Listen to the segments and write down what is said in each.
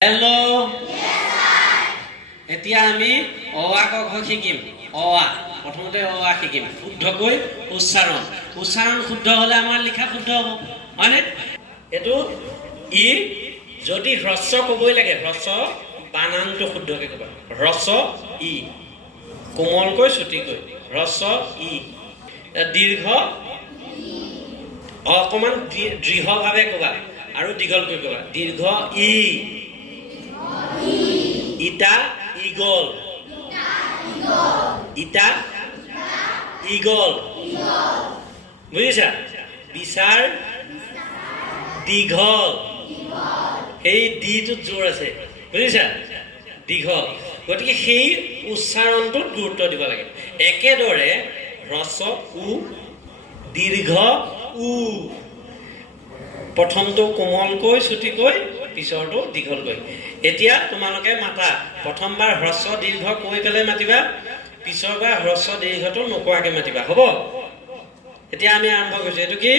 Hello. Yes, sir. এতিয়া আমি অ আ ক খ শিকিম। অ আ প্ৰথমতে অ আ শিকিম শুদ্ধকৈ উচ্চাৰণ। উচ্চাৰণ শুদ্ধ হলে আমাৰ লিখা শুদ্ধ হ'ব। মানে এটো ই যদি হ্ৰস্ব কবই লাগে হ্ৰস্ব বানানটো শুদ্ধকৈ কবা। হ্ৰস্ব ই কোমলকৈ ছুটিকৈ হ্ৰস্ব ই দীৰ্ঘ অকমান দৃঢ়ভাৱে কবা আৰু দীঘলকৈ কবা। দীৰ্ঘ ই ইটা ইগল ইটা ইগল বুজিছা বিচাৰ দীঘল সেই ডিটোত জোৰ আছে বুজিছা দীঘল গতিকে সেই উচ্চাৰণটোত গুৰুত্ব দিব লাগে একেদৰে হ্ৰস্ব উ দীৰ্ঘ উ প্ৰথমটো কোমলকৈ ছুটিকৈ পিছৰটো দীঘলকৈ এতিয়া তোমালোকে মাতা প্ৰথমবাৰ হ্ৰস্ব দীৰ্ঘ কৈ পেলাই মাতিবা পিছৰবাৰ হ্ৰস্ব দীৰ্ঘটো নোকোৱাকৈ মাতিবা হ'ব এতিয়া আমি আৰম্ভ কৰিছো এইটো কি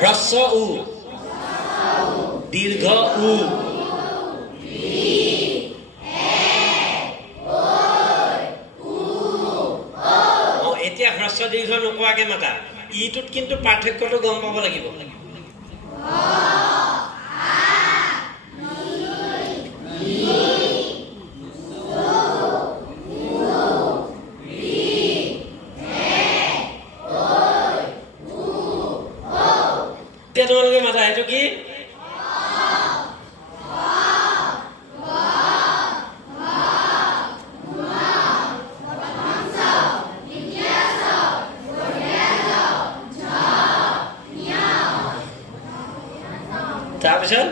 হ্ৰস্ব উ দীৰ্ঘ উ এতিয়া হ্ৰস্ব দীৰ্ঘ নোকোৱাকে মাতা ইটোত কিন্তু পাৰ্থক্যটো গম পাব লাগিব এতিয়া তোমালোকে মাতা এইটো কি তাৰপিছত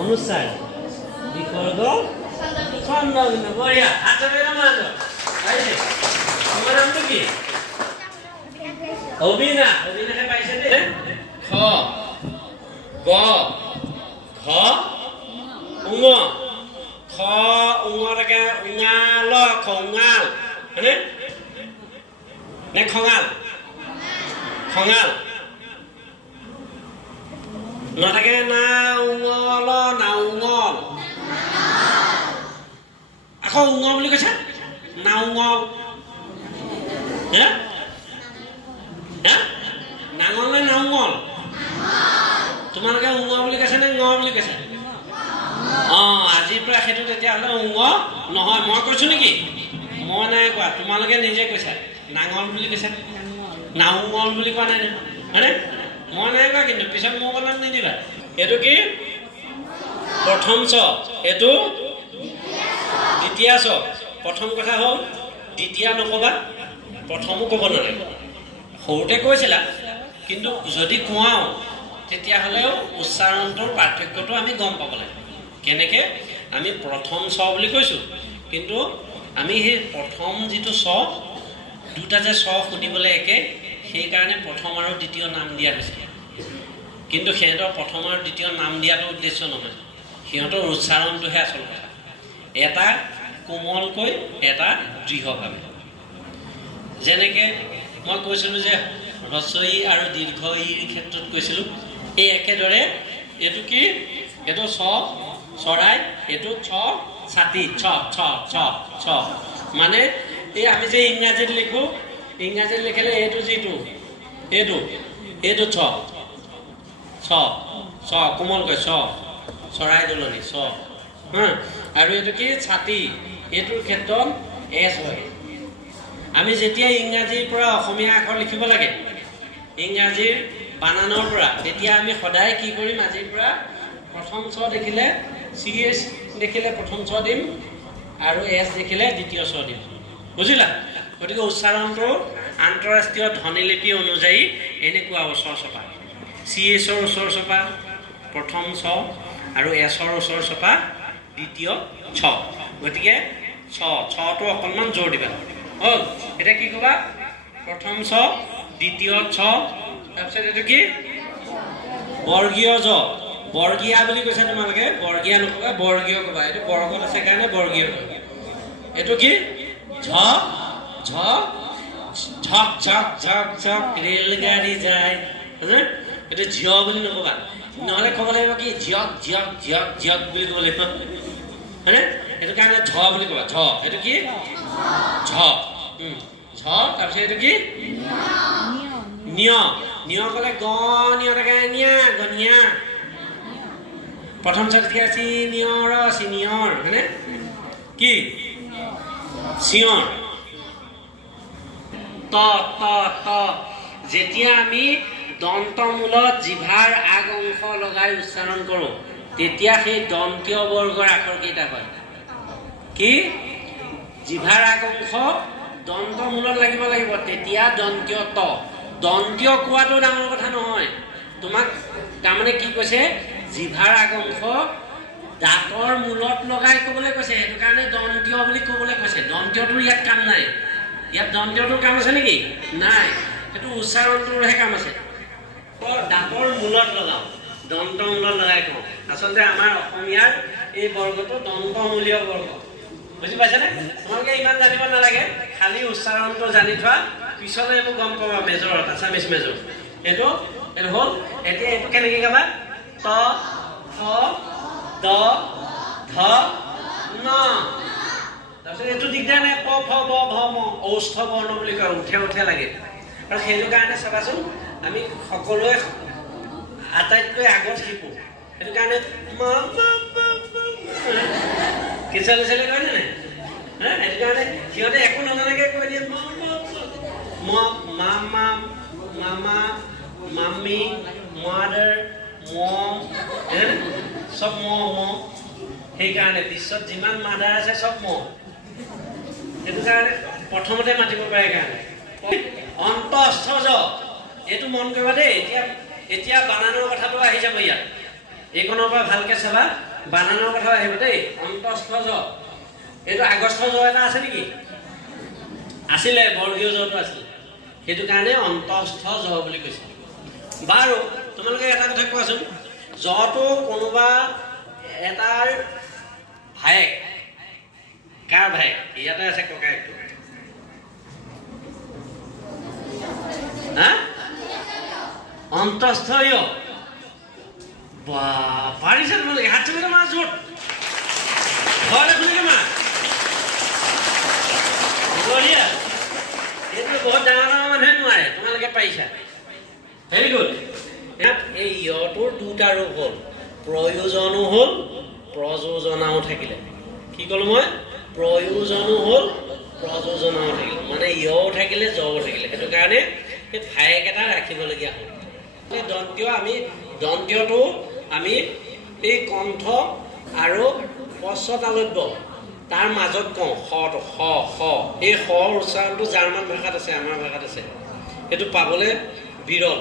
অনুসাৰ বিসৰ্গ ছন্দ কিন্তু বঢ়িয়া আচলতে নামাজ পাইছে তোমাৰ নামটো কি অবিনা অবিনাহে পাইছে নে খ গ ঘ উঙ খ উঙৰকে উঙাল খঙাল হয়নে নে খঙাল খঙাল নথাকে না উঙল না উঙল আকৌ উঙ বুলি কৈছা না উঙ নাঙল নে নাঙল তোমালোকে উঙ বুলি কৈছা নে ঙ বুলি কৈছা আজিৰ পৰা সেইটো তেতিয়াহ'লে উঙ নহয় মই কৈছো নেকি মই নাই কোৱা তোমালোকে নিজে কৈছা নাঙল বুলি কৈছা নাঙল বুলি কোৱা নাই হয়নে মই নাই কোৱা কিন্তু পিছত মোৰ বনাম নিদিবা এইটো কি প্ৰথম চ এইটো দ্বিতীয় চ প্ৰথম কথা হ'ল দ্বিতীয় নকবা প্ৰথমো ক'ব নালাগে সৰুতে কৈছিলা কিন্তু যদি কোৱাও তেতিয়াহ'লেও উচ্চাৰণটোৰ পাৰ্থক্যটো আমি গম পাব লাগে কেনেকৈ আমি প্ৰথম চ বুলি কৈছোঁ কিন্তু আমি সেই প্ৰথম যিটো চ দুটা যে চ শুনিবলৈ একে সেইকাৰণে প্ৰথম আৰু দ্বিতীয় নাম দিয়া হৈছে কিন্তু সিহঁতৰ প্ৰথম আৰু দ্বিতীয় নাম দিয়াটো উদ্দেশ্য নহয় সিহঁতৰ উচ্চাৰণটোহে আচল কথা এটা কোমলকৈ এটা দৃঢ়ভাৱে যেনেকৈ মই কৈছিলোঁ যে হ্ৰস্ব ই আৰু দীৰ্ঘ ইৰ ক্ষেত্ৰত কৈছিলোঁ এই একেদৰে এইটো কি এইটো ছ চৰাই এইটো ছ ছাতি ছ ছ ছ ছ মানে এই আমি যে ইংৰাজীত লিখোঁ ইংৰাজীত লিখিলে এইটো যিটো এইটো এইটো ছ ছ ছ কোমলকৈ ছ চৰাই দোলনি ছ আৰু এইটো কি ছাতি এইটোৰ ক্ষেত্ৰত এছ হয় আমি যেতিয়া ইংৰাজীৰ পৰা অসমীয়া আখৰ লিখিব লাগে ইংৰাজীৰ বানানৰ পৰা তেতিয়া আমি সদায় কি কৰিম আজিৰ পৰা প্ৰথম ছ দেখিলে চি এছ দেখিলে প্ৰথম ছ দিম আৰু এছ দেখিলে দ্বিতীয় ছ দিম বুজিলা গতিকে উচ্চাৰণটো আন্তঃৰাষ্ট্ৰীয় ধ্বনিলিপি অনুযায়ী এনেকুৱা ওচৰ চপা চি এছৰ ওচৰ চপা প্ৰথম ছ আৰু এছৰ ওচৰ চপা দ্বিতীয় ছ গতিকে ছটো অকণমান জোৰ দিবা হ'ল এতিয়া কি ক'বা প্ৰথম ছ দ্বিতীয় ছ তাৰপিছত এইটো কি বৰ্গীয় জ বৰ্গীয়া বুলি কৈছে তোমালোকে বৰ্গীয়া নক'বা বৰ্গীয় ক'বা এইটো বৰ্গত আছে কাৰণে বৰ্গীয় এইটো কি ঝ ঝ ঝক ঝক ঝক ঝক ৰেলগাড়ী যায় এইটো ঝিয় বুলি নক'বা নহ'লে ক'ব লাগিব কি ঝিয়ক ঝিয়ক ঝিয়ক ঝিয়ক বুলি ক'ব লাগিব হয়নে সেইটো কাৰণে ঝ বুলি ক'বা ঝ এইটো কি ঝ ঝ তাৰপিছত এইটো কি নিয় নিয় ক'লে গ নিয় থাকে নিয়া গনিয়া প্ৰথম চতকে আছে নিয়ৰ চিনিয়ৰ হয়নে কি চিঞৰ ত ত ত যেতিয়া আমি দন্তমূলত জিভাৰ আগ অংশ লগাই উচ্চাৰণ কৰোঁ তেতিয়া সেই দন্তীয় বৰ্গৰ আখৰ কেইটা হয় কি জিভাৰ আগ অংশ দন্তমূলত লাগিব তেতিয়া দন্তীয় ত দন্তীয় কোৱাটো ডাঙৰ কথা নহয় তোমাক তাৰমানে কি কৈছে জিভাৰ আগ অংশ দাঁতৰ মূলত লগাই ক'বলৈ কৈছে সেইটো কাৰণে দন্তীয় বুলি ক'বলৈ কৈছে দন্তীয়টোৰ ইয়াত কাম নাই ইয়াত দন্তীয়টোৰ কাম আছে নেকি নাই সেইটো উচ্চাৰণটোৰহে কাম আছে দাঁতৰ মূলত লগাওঁ দন্ত মূলত লগাই কওঁ আচলতে আমাৰ অসমীয়াৰ এই বৰ্গটো দন্তমূলীয় বৰ্গ বুজি পাইছেনে তোমালোকে ইমান জানিব নালাগে খালি উচ্চাৰণটো জানি থোৱা পিছলৈ এইবোৰ গম পাবা মেজৰত আছামিজ মেজৰ এইটো হ'ল এতিয়া এইটো কেনেকৈ গাবা ত থ দ ধ ন তাৰপিছত এইটো দিগদাৰ নাই প ফ ব ভ ম ঔষ্ঠ বৰ্ণ বুলি কয় উঠে লাগে আৰু সেইটো কাৰণে চাবাচোন আমি সকলোৱে আটাইতকৈ আগত শিকোঁ সেইটো কাৰণে কিচালে চালে কয় নে নাই সেইটো কাৰণে সিহঁতে একো নজনাকৈ কৈ দিয়ে মামা মামা মাম্মি মাদাৰ মম চব মহ সেইকাৰণে বিশ্বত যিমান মাদাৰ আছে চব মহ সেইটো কাৰণে প্ৰথমতে মাতিব পাৰে কাৰণে অন্তস্থ জ এইটো মন কৰিবা দেই এতিয়া বানানৰ কথাটো আহি যাব ইয়াত এইখনৰ পৰা ভালকৈ চাবা বানানৰ কথা আহিব দেই অন্তস্থ জ এইটো আগস্থ জ এটা আছে নেকি আছিলে বৰ্গীয় জটো আছিলে সেইটো কাৰণে অন্তস্থ জ বুলি কৈছে বাৰু তোমালোকে এটা কথা কোৱাচোন জটো কোনোবা এটাৰ ভায়েক কাৰ ভায়েক ইয়াতে আছে ককায়েকটো অন্তস্থ বা পাৰিছে তোমালোকে হাত চুকিলে মা জোট ঘৰতে খুলিকে মা বঢ়িয়া এইটো বহুত ডাঙৰ মানুহে নোৱাৰে তোমালোকে পাৰিছা ভেৰি গুড ইয়াত এই ইয়টোৰ দুটা ৰূপ হ'ল প্ৰয়োজনো হ'ল প্ৰযোজনাও থাকিলে কি ক'লো মই প্ৰয়োজনো হ'ল প্ৰযোজনাও থাকিলে মানে ইয়ও থাকিলে জও থাকিলে সেইটো কাৰণে সেই ভায়েক এটা ৰাখিবলগীয়া হ'ল দন্তীয়টো আমি এই কণ্ঠ আৰু পশ্চতালব্য তাৰ মাজত কওঁ খটো খ এই খৰ উচ্চাৰণটো জাৰ্মান ভাষাত আছে আমাৰ ভাষাত আছে সেইটো পাবলৈ বিৰল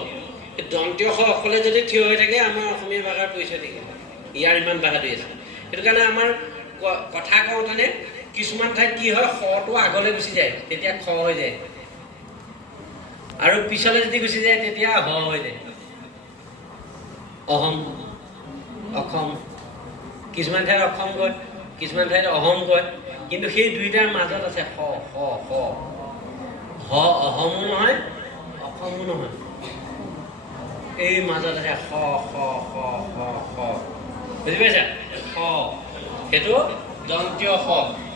এই দন্তীয় খ অকলে যদি থিয় হৈ থাকে আমাৰ অসমীয়া ভাষাৰ পৰিচয় থাকিব ইয়াৰ ইমান বাহাদুৰি আছে সেইটো কাৰণে আমাৰ কথা কওঁতেনে কিছুমান ঠাইত কি হয় খটো আগলৈ গুচি যায় তেতিয়া খ হৈ যায় আৰু পিছলৈ যদি গুচি যায় তেতিয়া হ হৈ যায় অহম অসম কিছুমান ঠাইত অসম কয় কিছুমান ঠাইত অহম কয় কিন্তু সেই দুইটাৰ মাজত আছে হ হ হ হ অসমো নহয় অসমো নহয় এই মাজত আছে হ হ হ হ হ বুজি পাইছা হ সেইটো দন্তীয় হ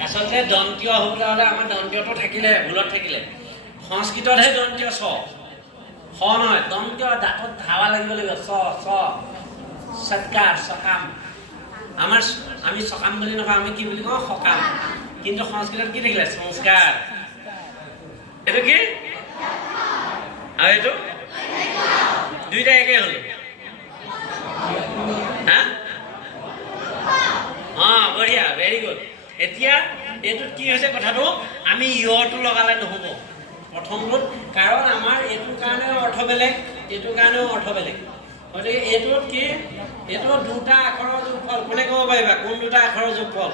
আচলতে দন্তীয় হ'বলৈ হ'লে আমাৰ দন্তীয়টো থাকিলে ভুলত থাকিলে সংস্কৃততহে দন্তীয় ছ হ নহয় দন্তীয় দাঁতত ধাৱা লাগিব লাগিব ছ ছ সৎকাৰ সকাম আমি সকাম বুলি নকওঁ আমি কি বুলি কওঁ সকাম কিন্তু সংস্কৃতত কি থাকিলে সংস্কাৰ এইটো কি আৰু এইটো দুইটা একে হ'ল হা বঢ়িয়া ভেৰি গুড এতিয়া এইটোত কি হৈছে কথাটো আমি ইয়ৰটো লগালে নহ'ব প্ৰথমটোত কাৰণ আমাৰ এইটোৰ কাৰণেও অৰ্থ বেলেগ এইটোৰ কাৰণেও অৰ্থ বেলেগ গতিকে এইটোত কি এইটো দুটা আখৰৰ যোগফল। কোনে ক'ব পাৰিবা কোন দুটা আখৰৰ যোগফল?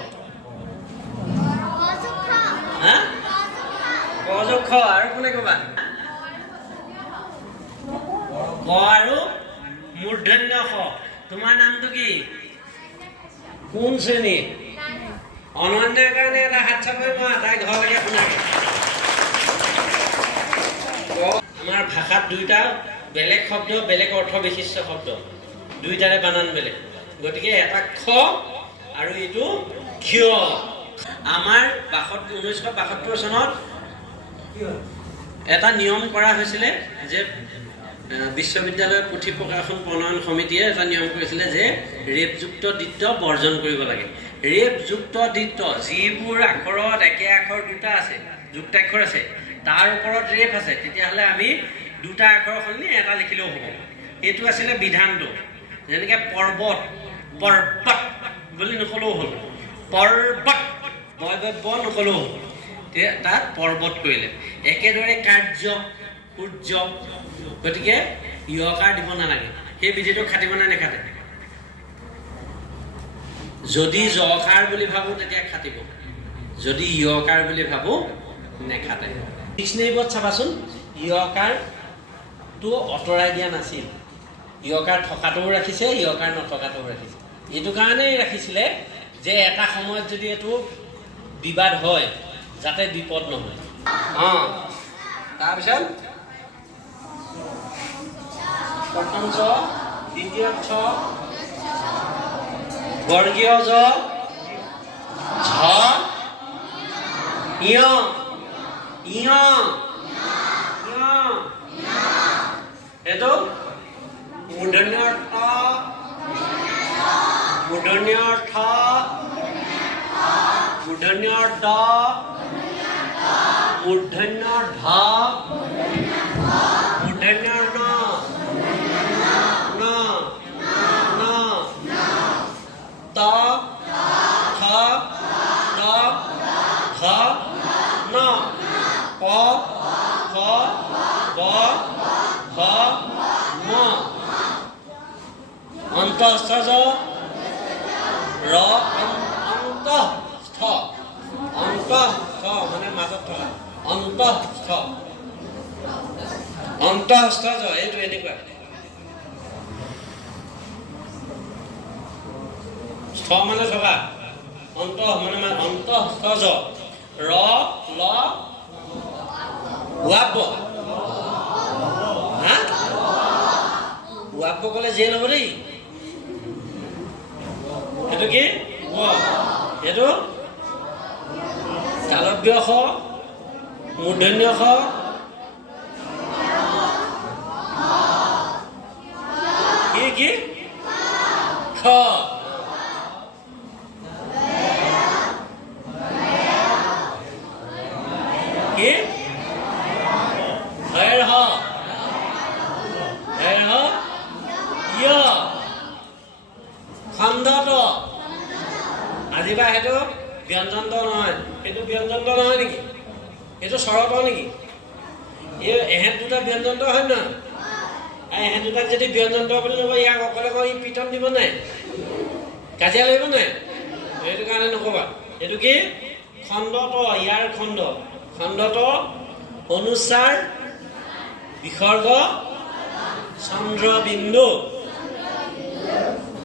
হা? ক যোগ খ। আৰু কোনে ক'বা? ক আৰু মূৰ্ধন্য খ। তোমাৰ নামটো কি? কোন শ্ৰেণী? অনন্যাৰ কাৰণে এটা হাত চাপৰি মৰা, তাই ঘৰলৈকে শুনাকে। আমাৰ ভাষাত দুইটা বেলেগ শব্দ, বেলেগ অৰ্থ বিশিষ্ট শব্দ, দুইটাৰে বানান বেলেগ। গতিকে এটা খ আৰু এইটো ক্ষয়। আমাৰ 1972 চনত এটা নিয়ম কৰা হৈছিলে যে বিশ্ববিদ্যালয় পুথি প্ৰকাশন প্ৰণয়ন সমিতিয়ে এটা নিয়ম কৰিছিলে যে ৰেপযুক্ত দ্বিত্ব বৰ্জন কৰিব লাগে। ৰেপযুক্ত দ্বিত্ব যিবোৰ আখৰত একে আখৰ দুটা আছে, যুক্তাক্ষৰ আছে, তাৰ ওপৰত ৰেপ আছে, তেতিয়াহ'লে আমি দুটা আখৰ সলনি এটা লিখিলেও হ'ব। এইটো আছিলে বিধানটো। যেনেকৈ পৰ্বত, পৰ্বত বুলি নকলেও হ'ল, পৰ্বত বয়বব্য নকলেও হ'ল, তাত পৰ্বত কৰিলে। একেদৰে কাৰ্য, সূৰ্য। গতিকে ইয়কাৰ দিব নালাগে। সেই বিধিটো খাটিব নাই নেখাটে? যদি জকাৰ বুলি ভাবোঁ তেতিয়া খাটিব, যদি ইয়কাৰ বুলি ভাবোঁ নেখাটে। ডিক্সনেৰীবোৰত চাবাচোন, ইয়কাৰটো আঁতৰাই দিয়া নাছিল। ইয়কাৰ থকাটোও ৰাখিছে, ইয়কাৰ নথকাটোও ৰাখিছে। এইটো কাৰণেই ৰাখিছিলে যে এটা সময়ত যদি এইটো বিবাদ হয় যাতে বিপদ নহয়। তাৰপিছত প্ৰথম চ, দ্বিতীয় ছ, বৰ্গীয় জ, ঝ, ইয়, ইয়, এইটো মূৰ্ধন্য ঠ, মূৰ্ধন্য ঠ, মূৰ্ধন্য ড, মূৰ্ধন্য ঢ, মূৰ্ধন্য ন, ন, ন, ত, থ, দ, ধ, ন, প, ফ, ব, ভ, ম, অন্তঃস্থ জ, ৰ, অন্তঃস্থ, অন্তঃস্থ মানে মাজত থকা, অন্তঃস্থ, অন্তঃস্থ জ। এইটো এনেকুৱা স্থ মানে থকা, অন্তঃ মানে অন্তঃস্থ জ, ৰ, ল, ৱাব। হা? ৱাব ক'লে জেল হ'ব দেই। সেইটো কি? সেইটো তালব্য খ, মূৰ্ধন্য খ, কি খ, কি হেৰ হ, হেৰ হ, ইয়, খণ্ডত। আজিবা সেইটো ব্যঞ্জনটো নহয়, সেইটো ব্যঞ্জনটো নহয় নেকি? সেইটো স্বৰত নেকি? এই এহেঁত দুটা ব্যঞ্জনটো হয় নহয়? এহেঁত দুটাক যদি ব্যঞ্জনটো বুলি নকয়, ইয়াক অকলে কয়, ই পিটন দিব নাই, কাজিয়া লাগিব নাই? সেইটো কাৰণে নকবা। এইটো কি? খণ্ডত। ইয়াৰ খণ্ড, খণ্ডত অনুস্বাৰ বিসৰ্গ চন্দ্ৰবিন্দু।